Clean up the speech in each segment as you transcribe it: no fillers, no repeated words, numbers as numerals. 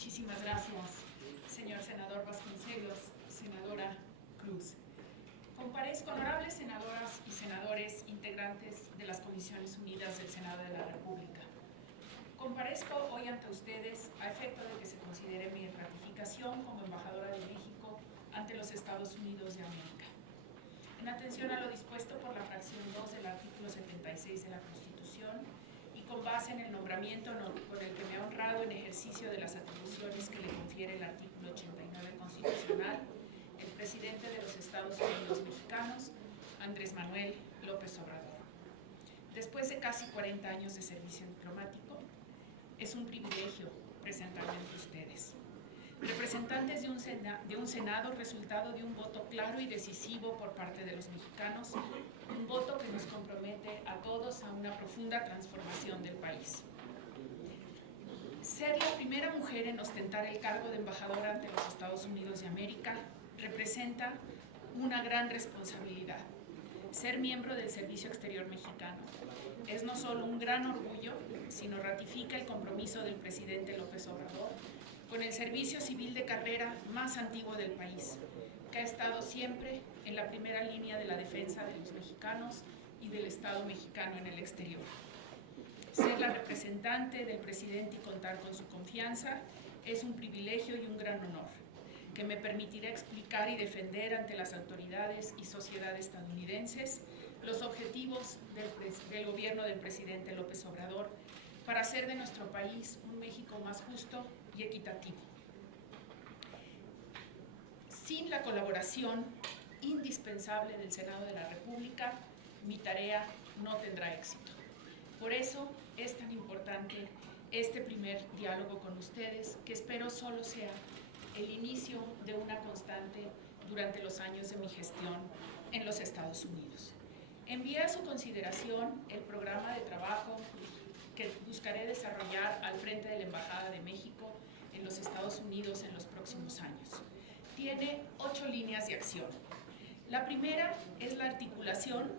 Muchísimas gracias, señor senador Vasconcelos, senadora Cruz. Comparezco, honorables senadoras y senadores integrantes de las Comisiones Unidas del Senado de la República. Comparezco hoy ante ustedes a efecto de que se considere mi ratificación como embajadora de México ante los Estados Unidos de América. En atención a lo dispuesto por la fracción 2 del artículo 76 de la Constitución y con base en el nombramiento con el que me ha honrado en ejercicio de las atribuciones que le confiere el artículo 89 constitucional, el presidente de los Estados Unidos mexicanos, Andrés Manuel López Obrador. Después de casi 40 años de servicio diplomático, es un privilegio presentarme ante ustedes. Representantes de un Senado resultado de un voto claro y decisivo por parte de los mexicanos, un voto que nos compromete a todos a una profunda transformación del país. Ser la primera mujer en ostentar el cargo de embajadora ante los Estados Unidos de América representa una gran responsabilidad. Ser miembro del Servicio Exterior Mexicano es no solo un gran orgullo, sino ratifica el compromiso del presidente López Obrador con el servicio civil de carrera más antiguo del país, que ha estado siempre en la primera línea de la defensa de los mexicanos y del Estado mexicano en el exterior. Ser la representante del presidente y contar con su confianza es un privilegio y un gran honor, que me permitirá explicar y defender ante las autoridades y sociedad estadounidenses los objetivos del gobierno del presidente López Obrador para hacer de nuestro país un México más justo y equitativo. Sin la colaboración indispensable del Senado de la República, mi tarea no tendrá éxito. Por eso es tan importante este primer diálogo con ustedes, que espero solo sea el inicio de una constante durante los años de mi gestión en los Estados Unidos. Envié a su consideración el programa de trabajo que buscaré desarrollar al frente de la Embajada de México en los Estados Unidos en los próximos años. Tiene 8 líneas de acción. La primera es la articulación,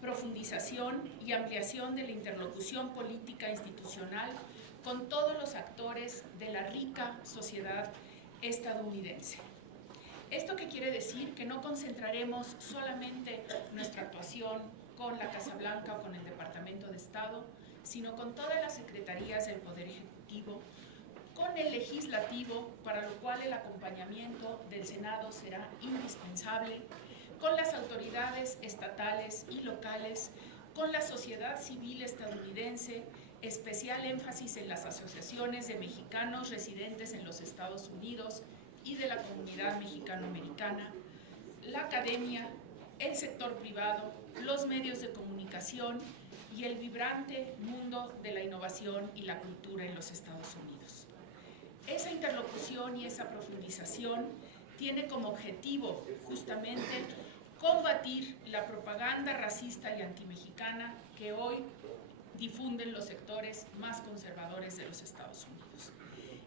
profundización y ampliación de la interlocución política institucional con todos los actores de la rica sociedad estadounidense. ¿Esto qué quiere decir? Que no concentraremos solamente nuestra actuación con la Casa Blanca o con el Departamento de Estado, sino con todas las secretarías del Poder Ejecutivo, con el Legislativo, para lo cual el acompañamiento del Senado será indispensable, con las autoridades estatales y locales, con la sociedad civil estadounidense, especial énfasis en las asociaciones de mexicanos residentes en los Estados Unidos y de la comunidad mexicano-americana, la academia, el sector privado, los medios de comunicación y el vibrante mundo de la innovación y la cultura en los Estados Unidos. Esa interlocución y esa profundización tiene como objetivo justamente combatir la propaganda racista y antimexicana que hoy difunden los sectores más conservadores de los Estados Unidos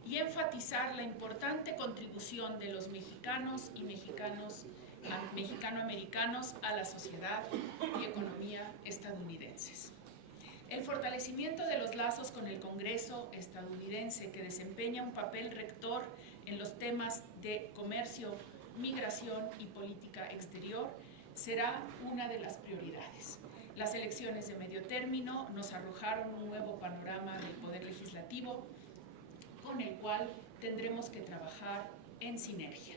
y enfatizar la importante contribución de los mexicanos y mexicano-americanos a la sociedad y economía estadounidenses. El fortalecimiento de los lazos con el Congreso estadounidense, que desempeña un papel rector en los temas de comercio, migración y política exterior, será una de las prioridades. Las elecciones de medio término nos arrojaron un nuevo panorama del Poder Legislativo, con el cual tendremos que trabajar en sinergia.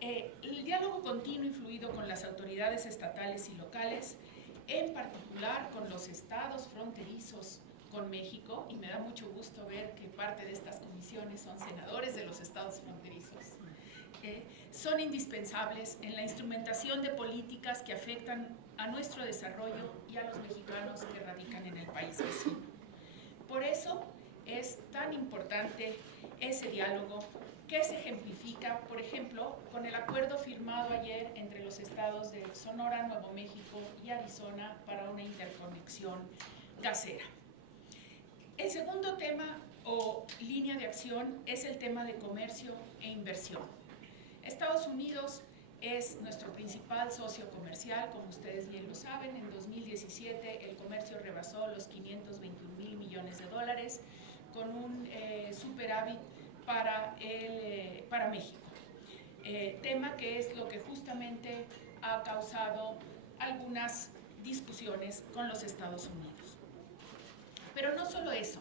El diálogo continuo y fluido con las autoridades estatales y locales, en particular con los estados fronterizos con México, y me da mucho gusto ver que parte de estas comisiones son senadores de los estados fronterizos, son indispensables en la instrumentación de políticas que afectan a nuestro desarrollo y a los mexicanos que radican en el país vecino. Por eso es tan importante ese diálogo, que se ejemplifica, por ejemplo, con el acuerdo firmado ayer entre los estados de Sonora, Nuevo México y Arizona para una interconexión gasera. El segundo tema o línea de acción es el tema de comercio e inversión. Estados Unidos es nuestro principal socio comercial, como ustedes bien lo saben. En 2017 el comercio rebasó los 521,000 millones de dólares, con un superávit para México. Tema que es lo que justamente ha causado algunas discusiones con los Estados Unidos. Pero no solo eso,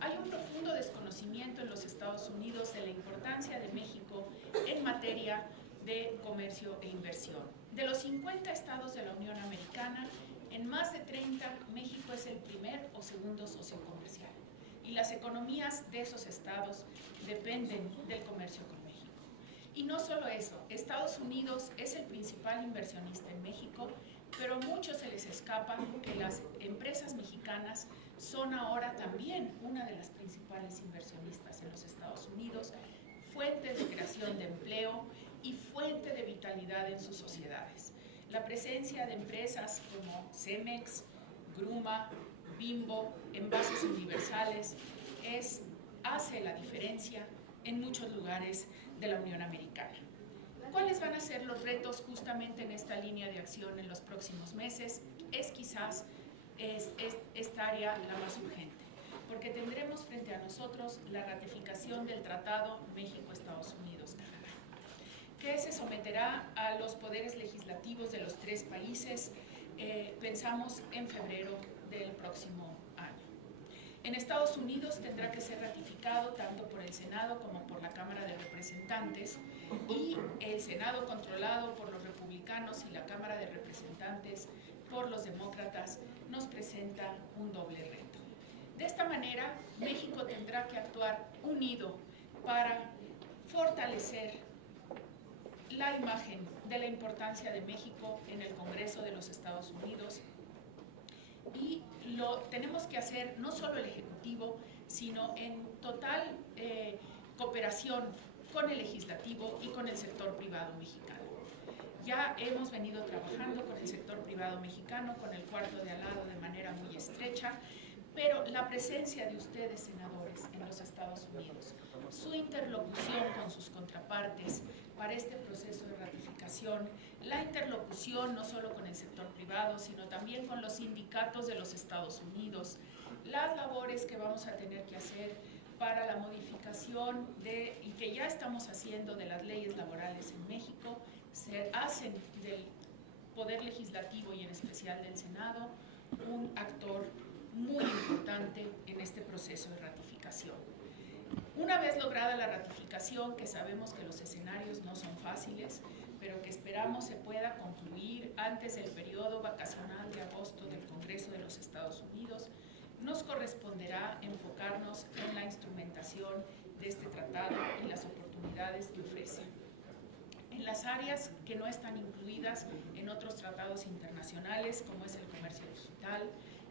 hay un profundo desconocimiento en los Estados Unidos de la importancia de México en materia de comercio e inversión. De los 50 estados de la Unión Americana, en más de 30, México es el primer o segundo socio comercial. Y las economías de esos estados dependen del comercio con México. Y no solo eso, Estados Unidos es el principal inversionista en México, pero a muchos se les escapa que las empresas mexicanas son ahora también una de las principales inversionistas en los Estados Unidos, fuente de creación de empleo y fuente de vitalidad en sus sociedades. La presencia de empresas como Cemex, Gruma, Bimbo, Envases Universales, hace la diferencia en muchos lugares de la Unión Americana. ¿Cuáles van a ser los retos justamente en esta línea de acción en los próximos meses? Es quizás esta área la más urgente, porque tendremos frente a nosotros la ratificación del Tratado México-Estados Unidos-Canadá, que se someterá a los poderes legislativos de los tres países, pensamos en febrero del próximo año. En Estados Unidos tendrá que ser ratificado tanto por el Senado como por la Cámara de Representantes, y el Senado, controlado por los republicanos, y la Cámara de Representantes por los demócratas, nos presenta un doble reto. De esta manera, México tendrá que actuar unido para fortalecer la imagen de la importancia de México en el Congreso de los Estados Unidos, y lo tenemos que hacer no solo el Ejecutivo, sino en total cooperación con el Legislativo y con el sector privado mexicano. Ya hemos venido trabajando con el sector privado mexicano, con el cuarto de al lado, de manera muy estrecha, pero la presencia de ustedes, senadores, en los Estados Unidos, su interlocución con sus contrapartes para este proceso de ratificación, la interlocución no solo con el sector privado, sino también con los sindicatos de los Estados Unidos, las labores que vamos a tener que hacer para la modificación y que ya estamos haciendo, de las leyes laborales en México, se hacen del Poder Legislativo y en especial del Senado un actor muy importante en este proceso de ratificación. Una vez lograda la ratificación, que sabemos que los escenarios no son fáciles, pero que esperamos se pueda concluir antes del periodo vacacional de agosto del Congreso de los Estados Unidos, nos corresponderá enfocarnos en la instrumentación de este tratado y las oportunidades que ofrece. En las áreas que no están incluidas en otros tratados internacionales, como es el comercio digital,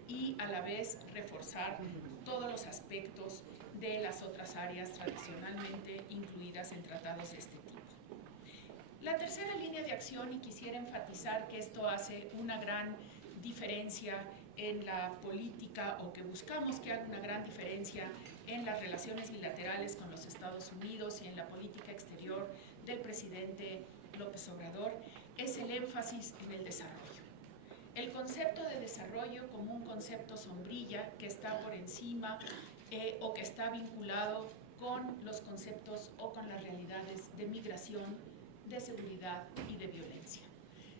y a la vez reforzar todos los aspectos de las otras áreas tradicionalmente incluidas en tratados de este tipo. La tercera línea de acción, y quisiera enfatizar que esto hace una gran diferencia en la política, o que buscamos que haga una gran diferencia en las relaciones bilaterales con los Estados Unidos y en la política exterior del presidente López Obrador, es el énfasis en el desarrollo. El concepto de desarrollo como un concepto sombrilla que está por encima o que está vinculado con los conceptos o con las realidades de migración, de seguridad y de violencia.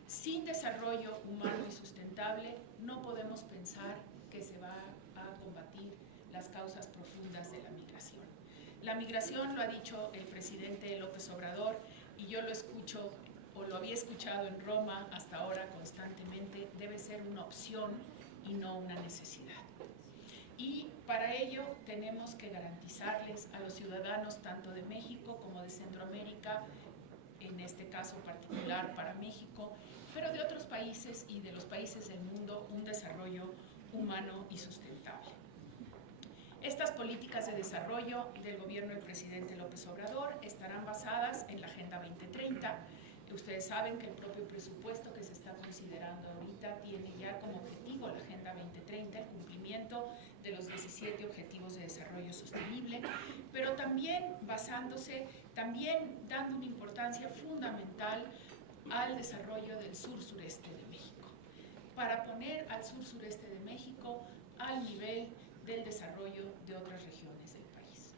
Sin desarrollo humano y sustentable no podemos pensar que se va a combatir las causas profundas de la migración. La migración, lo ha dicho el presidente López Obrador, y yo lo escucho o lo había escuchado en Roma hasta ahora constantemente, debe ser una opción y no una necesidad. Y para ello tenemos que garantizarles a los ciudadanos tanto de México como de Centroamérica, en este caso particular para México, pero de otros países y de los países del mundo, un desarrollo humano y sustentable. Estas políticas de desarrollo del gobierno del presidente López Obrador estarán basadas en la Agenda 2030. Ustedes saben que el propio presupuesto que se está considerando ahorita tiene ya como objetivo la Agenda 2030, el cumplimiento de los 17 Objetivos de Desarrollo Sostenible, pero también basándose, también dando una importancia fundamental al desarrollo del sur-sureste de México, para poner al sur-sureste de México al nivel del desarrollo de otras regiones del país.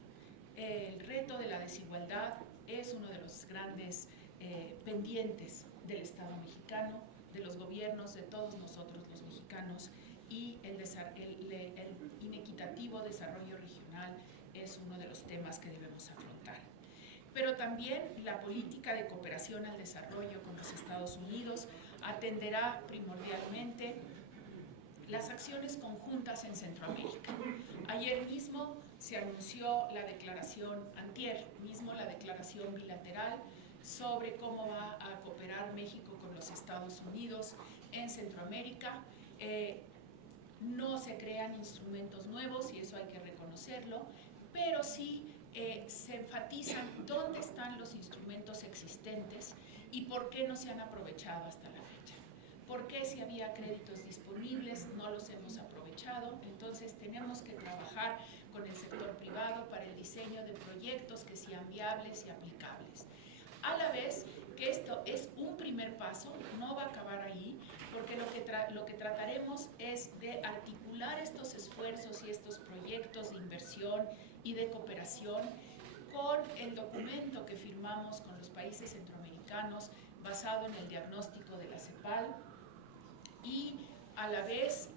el reto de la desigualdad es uno de los grandes pendientes del Estado mexicano, de los gobiernos, de todos nosotros los mexicanos, y el inequitativo desarrollo regional es uno de los temas que debemos afrontar. Pero también la política de cooperación al desarrollo con los Estados Unidos atenderá primordialmente las acciones conjuntas en Centroamérica. Ayer mismo se anunció la declaración, antier mismo la declaración bilateral sobre cómo va a cooperar México con los Estados Unidos en Centroamérica. No se crean instrumentos nuevos, y eso hay que reconocerlo, pero sí se enfatizan dónde están los instrumentos existentes y por qué no se han aprovechado hasta la fecha. ¿Por qué si había créditos disponibles no los hemos aprovechado? Entonces tenemos que trabajar con el sector privado para el diseño de proyectos que sean viables y aplicables. A la vez que esto es un primer paso, no va a acabar ahí, porque lo que trataremos es de articular estos esfuerzos y estos proyectos de inversión y de cooperación con el documento que firmamos con los países centroamericanos basado en el diagnóstico de la CEPAL, y a la vez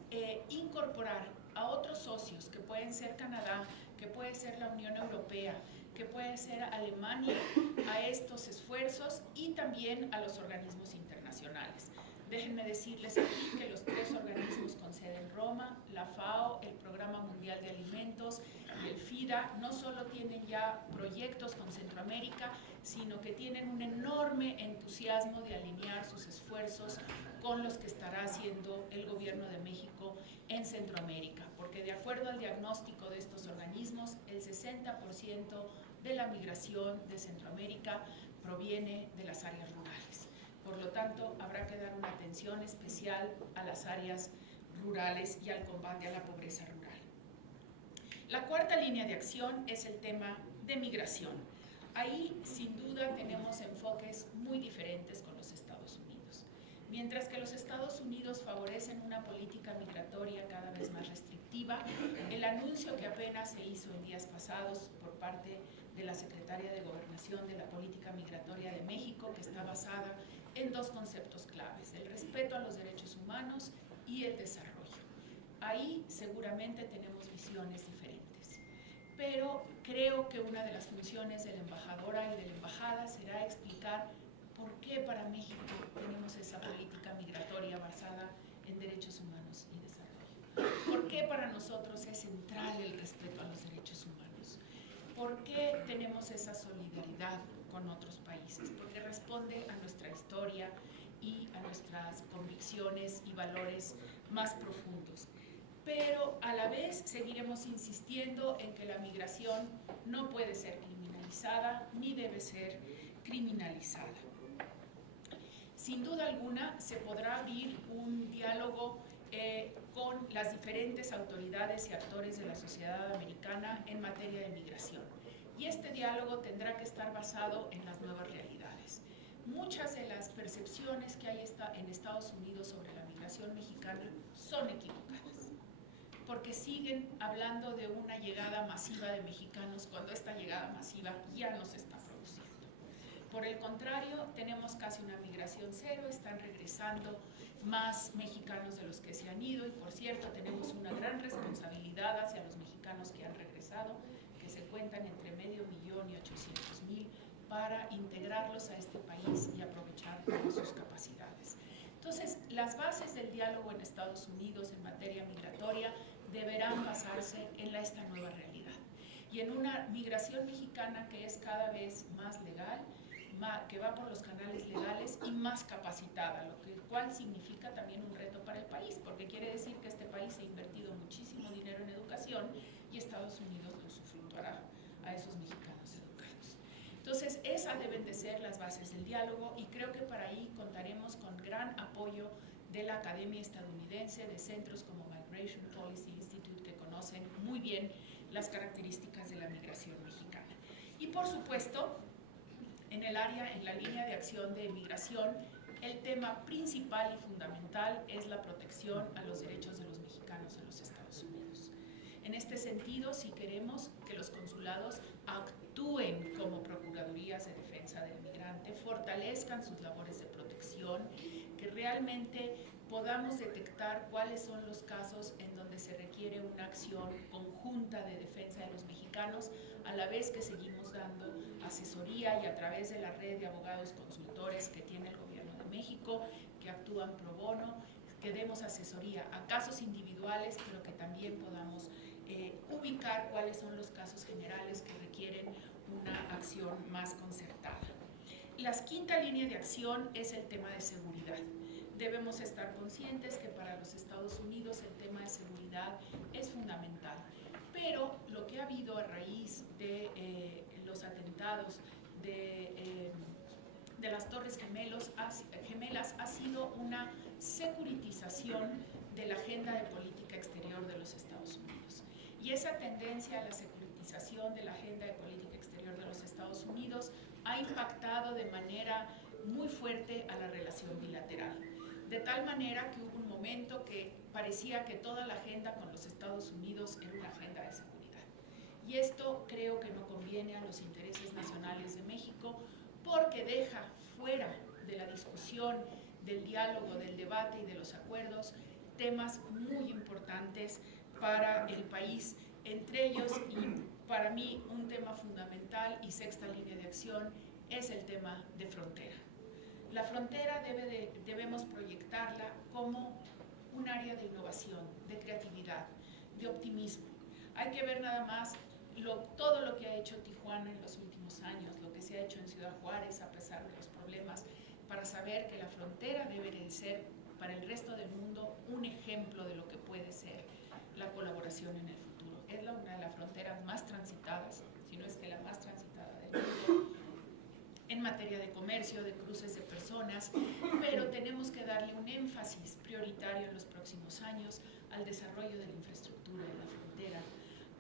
incorporar a otros socios que pueden ser Canadá, que puede ser la Unión Europea, que puede ser Alemania, a estos esfuerzos, y también a los organismos internacionales. Déjenme decirles aquí que los 3 organismos con sede en Roma, la FAO, el Programa Mundial de Alimentos y el FIDA, no solo tienen ya proyectos con Centroamérica, sino que tienen un enorme entusiasmo de alinear sus esfuerzos con los que estará haciendo el Gobierno de México en Centroamérica, porque de acuerdo al diagnóstico de estos organismos, el 60% de la migración de Centroamérica proviene de las áreas rurales. Por lo tanto, habrá que dar una atención especial a las áreas rurales y al combate a la pobreza rural. La cuarta línea de acción es el tema de migración. Ahí, sin duda, tenemos enfoques muy diferentes con los Estados Unidos. Mientras que los Estados Unidos favorecen una política migratoria cada vez más restrictiva, el anuncio que apenas se hizo en días pasados por parte de la Secretaria de Gobernación de la Política Migratoria de México, que está basada en 2 conceptos claves: el respeto a los derechos humanos y el desarrollo. Ahí seguramente tenemos visiones diferentes, pero creo que una de las funciones de la embajadora y de la embajada será explicar por qué para México tenemos esa política migratoria basada en derechos humanos y desarrollo. ¿Por qué para nosotros es central el respeto a los derechos humanos? ¿Por qué tenemos esa solidaridad con otros países? Porque responde a nuestra historia y a nuestras convicciones y valores más profundos. Pero a la vez seguiremos insistiendo en que la migración no puede ser criminalizada ni debe ser criminalizada. Sin duda alguna se podrá abrir un diálogo con las diferentes autoridades y actores de la sociedad americana en materia de migración. Y este diálogo tendrá que estar basado en las nuevas realidades. Muchas de las percepciones que hay en Estados Unidos sobre la migración mexicana son equivocadas, porque siguen hablando de una llegada masiva de mexicanos cuando esta llegada masiva ya no se está produciendo. Por el contrario, tenemos casi una migración cero, están regresando más mexicanos de los que se han ido, y por cierto tenemos una gran responsabilidad hacia los mexicanos que han regresado, que se cuentan entre 500,000 y 800,000, para integrarlos a este país y aprovechar todas sus capacidades. Entonces, las bases del diálogo en Estados Unidos en materia migratoria deberán basarse en esta nueva realidad y en una migración mexicana que es cada vez más legal, que va por los canales legales y más capacitada, cual significa también un reto para el país, porque quiere decir que este país ha invertido muchísimo dinero en educación y Estados Unidos lo usufructuará a esos mexicanos educados. Entonces, esas deben de ser las bases del diálogo, y creo que para ahí contaremos con gran apoyo de la Academia Estadounidense, de centros como Migration Policy Institute, que conocen muy bien las características de la migración mexicana. Y por supuesto, en la línea de acción de migración, el tema principal y fundamental es la protección a los derechos de los mexicanos en los Estados Unidos. En este sentido, si queremos que los consulados actúen como procuradurías de defensa del migrante, fortalezcan sus labores de protección, que realmente podamos detectar cuáles son los casos en donde se requiere una acción conjunta de defensa de los mexicanos, a la vez que seguimos dando asesoría y a través de la red de abogados consultores que tiene el Gobierno de México, que actúan pro bono, que demos asesoría a casos individuales, pero que también podamos ubicar cuáles son los casos generales que requieren una acción más concertada. La quinta línea de acción es el tema de seguridad. Debemos estar conscientes que para los Estados Unidos el tema de seguridad es fundamental, pero lo que ha habido a raíz de los atentados de las Torres Gemelas ha sido una securitización de la agenda de política exterior de los Estados Unidos. Y esa tendencia a la securitización de la agenda de política exterior de los Estados Unidos ha impactado de manera muy fuerte a la relación bilateral. De tal manera que hubo un momento que parecía que toda la agenda con los Estados Unidos era una agenda de seguridad. Y esto creo que no conviene a los intereses nacionales de México, porque deja fuera de la discusión, del diálogo, del debate y de los acuerdos temas muy importantes para el país, entre ellos, y para mí un tema fundamental y sexta línea de acción es el tema de frontera. La frontera debemos proyectarla como un área de innovación, de creatividad, de optimismo. Hay que ver nada más todo lo que ha hecho Tijuana en los últimos años, lo que se ha hecho en Ciudad Juárez a pesar de los problemas, para saber que la frontera debe de ser para el resto del mundo un ejemplo de lo que puede ser la colaboración en el futuro. Es una de las fronteras más transitadas, si no es que la más transitada del mundo, en materia de comercio, de cruces de personas, pero tenemos que darle un énfasis prioritario en los próximos años al desarrollo de la infraestructura de la frontera,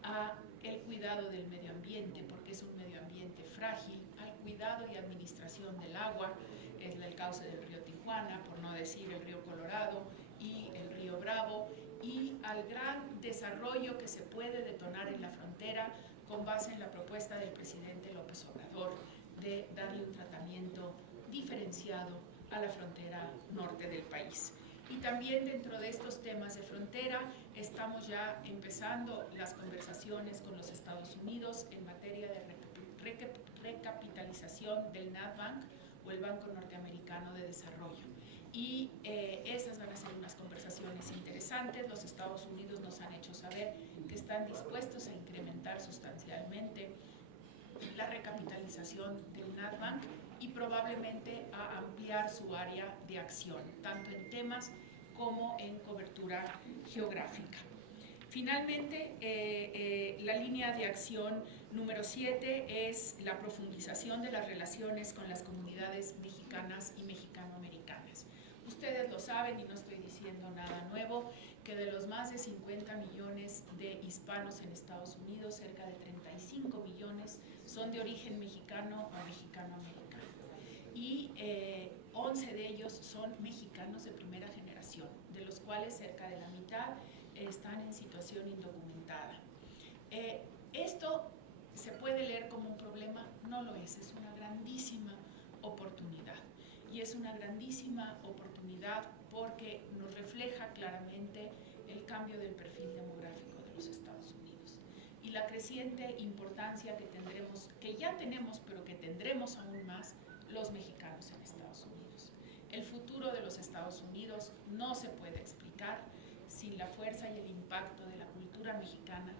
a el cuidado del medio ambiente, porque es un medio ambiente frágil, al cuidado y administración del agua, es el cauce del río Tijuana, por no decir el río Colorado y el río Bravo, y al gran desarrollo que se puede detonar en la frontera con base en la propuesta del presidente López Obrador de darle un tratamiento diferenciado a la frontera norte del país. Y también dentro de estos temas de frontera estamos ya empezando las conversaciones con los Estados Unidos en materia de recapitalización del NatBank o el Banco Norteamericano de Desarrollo. Y esas van a ser unas conversaciones interesantes. Los Estados Unidos nos han hecho saber que están dispuestos a incrementar sustancialmente la recapitalización del NatBank y probablemente a ampliar su área de acción, tanto en temas como en cobertura geográfica. Finalmente, la línea de acción número 7 es la profundización de las relaciones con las comunidades mexicanas y mexicanoamericanas. Ustedes lo saben y no estoy diciendo nada nuevo, que de los más de 50 millones de hispanos en Estados Unidos, cerca de 35 millones son de origen mexicano o mexicanoamericano. Y 11 de ellos son mexicanos de primera generación, de los cuales cerca de la mitad están en situación indocumentada. ¿Esto se puede leer como un problema? No lo es una grandísima oportunidad. Y es una grandísima oportunidad porque nos refleja claramente el cambio del perfil demográfico de los Estados Unidos y la creciente importancia que tendremos, que ya tenemos, pero que tendremos aún más, los mexicanos en Estados Unidos. El futuro de los Estados Unidos no se puede explicar sin la fuerza y el impacto de la cultura mexicana,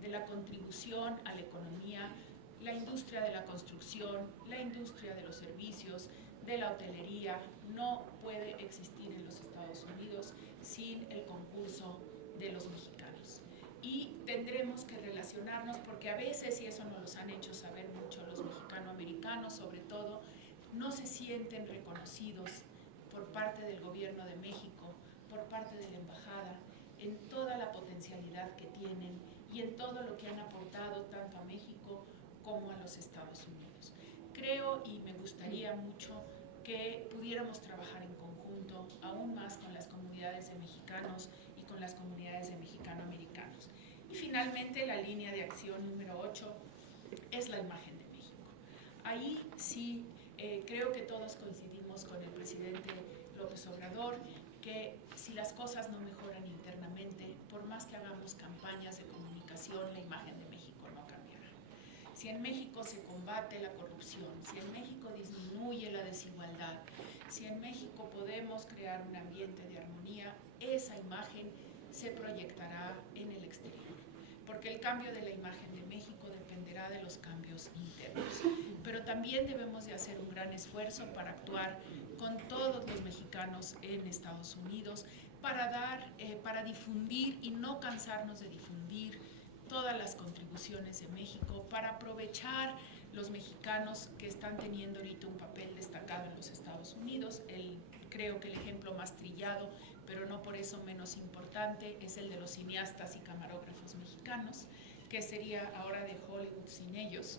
de la contribución a la economía, la industria de la construcción, la industria de los servicios, de la hotelería. No puede existir en los Estados Unidos sin el concurso de los mexicanos. Y tendremos que relacionarnos, porque a veces, y eso nos los han hecho saber mucho los mexicanoamericanos, sobre todo, no se sienten reconocidos por parte del Gobierno de México, por parte de la Embajada, en toda la potencialidad que tienen y en todo lo que han aportado tanto a México como a los Estados Unidos. Creo y me gustaría mucho que pudiéramos trabajar en conjunto aún más con las comunidades de mexicanos y con las comunidades de mexicanoamericanos. Y finalmente la línea de acción número 8 es la imagen de México. Ahí sí creo que todos coincidimos con el presidente López Obrador, que si las cosas no mejoran internamente, por más que hagamos campañas de comunicación, la imagen de México no cambiará. Si en México se combate la corrupción, si en México disminuye la desigualdad, si en México podemos crear un ambiente de armonía, esa imagen se proyectará en el exterior. Porque el cambio de la imagen de México dependerá de los cambios internos. Pero también debemos de hacer un gran esfuerzo para actuar con todos los mexicanos en Estados Unidos, para difundir y no cansarnos de difundir todas las contribuciones de México, para aprovechar los mexicanos que están teniendo ahorita un papel destacado en los Estados Unidos. Creo que el ejemplo más trillado, pero no por eso menos importante, es el de los cineastas y camarógrafos mexicanos, que sería ahora de Hollywood sin ellos,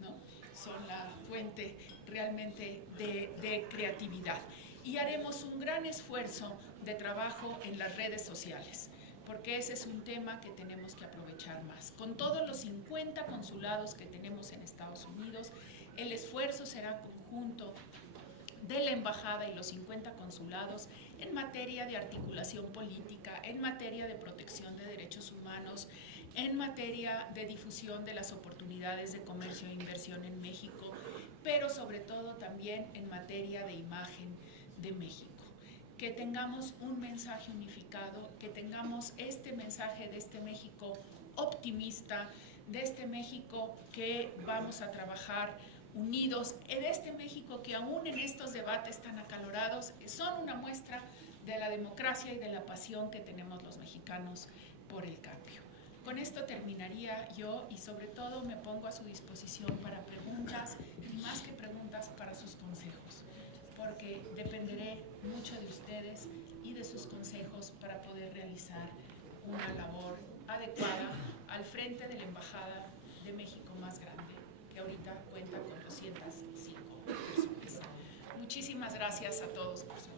¿no? Son la fuente realmente de creatividad. Y haremos un gran esfuerzo de trabajo en las redes sociales, porque ese es un tema que tenemos que aprovechar más. Con todos los 50 consulados que tenemos en Estados Unidos, el esfuerzo será conjunto de la embajada y los 50 consulados en materia de articulación política, en materia de protección de derechos humanos, en materia de difusión de las oportunidades de comercio e inversión en México, pero sobre todo también en materia de imagen de México. Que tengamos un mensaje unificado, que tengamos este mensaje de este México optimista, de este México que vamos a trabajar unidos, de este México que aún en estos debates tan acalorados son una muestra de la democracia y de la pasión que tenemos los mexicanos por el cambio. Con esto terminaría yo y sobre todo me pongo a su disposición para preguntas y más que preguntas para sus consejos, porque dependeré mucho de ustedes y de sus consejos para poder realizar una labor adecuada al frente de la Embajada de México más grande, que ahorita cuenta con 205 personas. Muchísimas gracias a todos por su